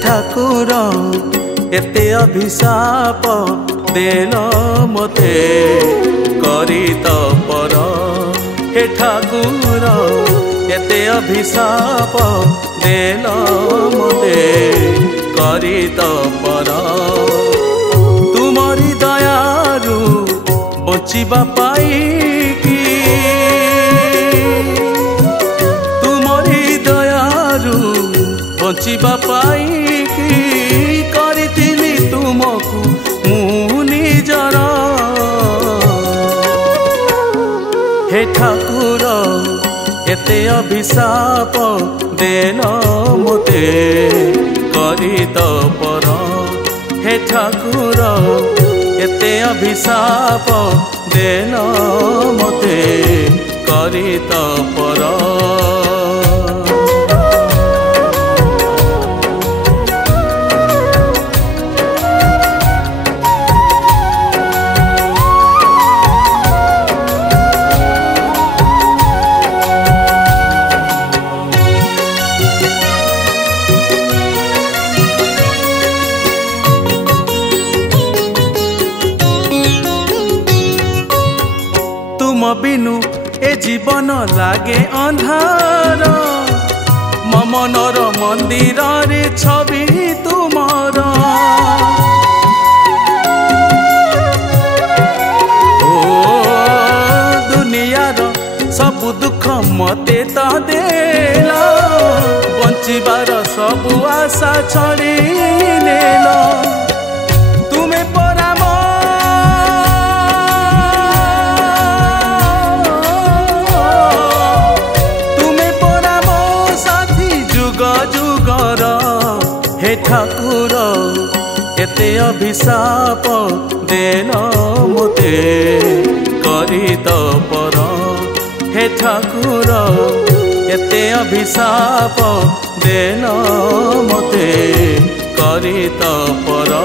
ठाकुर एते अभिशाप देल मते करी तपर। हे ठाकुर एते अभिशाप देल मते करी तपर। तुमरी दयारु बचिबा पाइकी, तुमरी दयारु बचिबा पाइकी करिथिली तुमकु मु निजर। हे ठाकुर एते अभिशाप देल मते करी तपर। हे ठाकुर एते अभिशाप देल मते करी तपर। तुम बिनु ए जीवन लागे अंधार, ममनर मंदिर रे छवि तुमर। ओ दुनियार सब दुख मते त देला, बंचिबार सब आशा छड़ी नेला। तुमे पराम जुगर। हे ठाकुर एते अभिशाप देल मते करी तपर। हे ठाकुर एते अभिशाप देल मते करी तपर।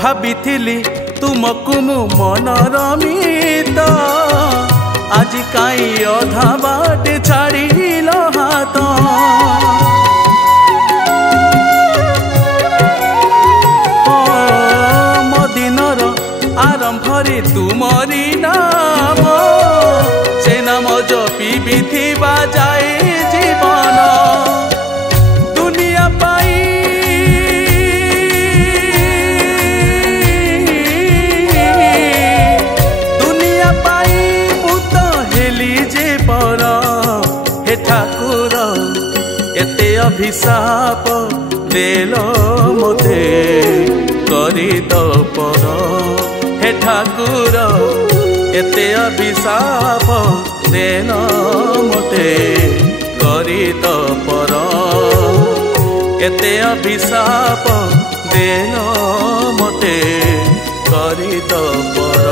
भाविथिली तुमकु मु मनर मित, आज काई अधा बाटे छाड़िल हाथ। मो दिनर आरंभरे तुमरी नाम, से नाम जपी बिथिबा जाए जीवन। दुनिया पाई ठाकुर एते अभिशाप देल मते करी तपर। हे ठाकुर एते अभिशाप देल मते करी तपर। एते अभिशाप देल मते करी तपर।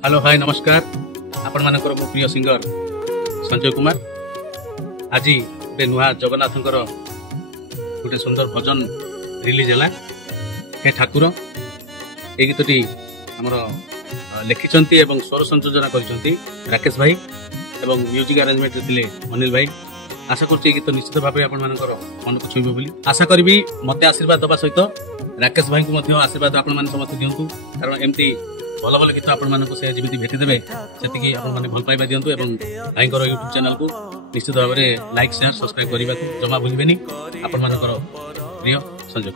हेलो हाय नमस्कार। आपण मानकर मो प्रिय सिंगर संजय कुमार। आज गोटे नुआ जगन्नाथ गोटे सुंदर भजन रिलीज है हे ठाकुर। ये गीतटी आमर लिखिंट एवं स्वर संयोजना कर राकेश भाई एवं म्यूजिक अरेंजमेंट थे अनिल भाई। आशा करुँच गीत निश्चित भाव आप मन को छुईब बोली आशा करी। मत आशीर्वाद दवा सहित राकेश भाई को आशीर्वाद आप समस्त दिंतु, कारण एमती भल भल गीत आपको से जमी भेटिदेवे से भल पाइबा दिंतु। भाई यूट्यूब चैनल को निश्चित भाव में लाइक शेयर सब्सक्राइब करने को जमा भूलें। आपण प्रिय संजय।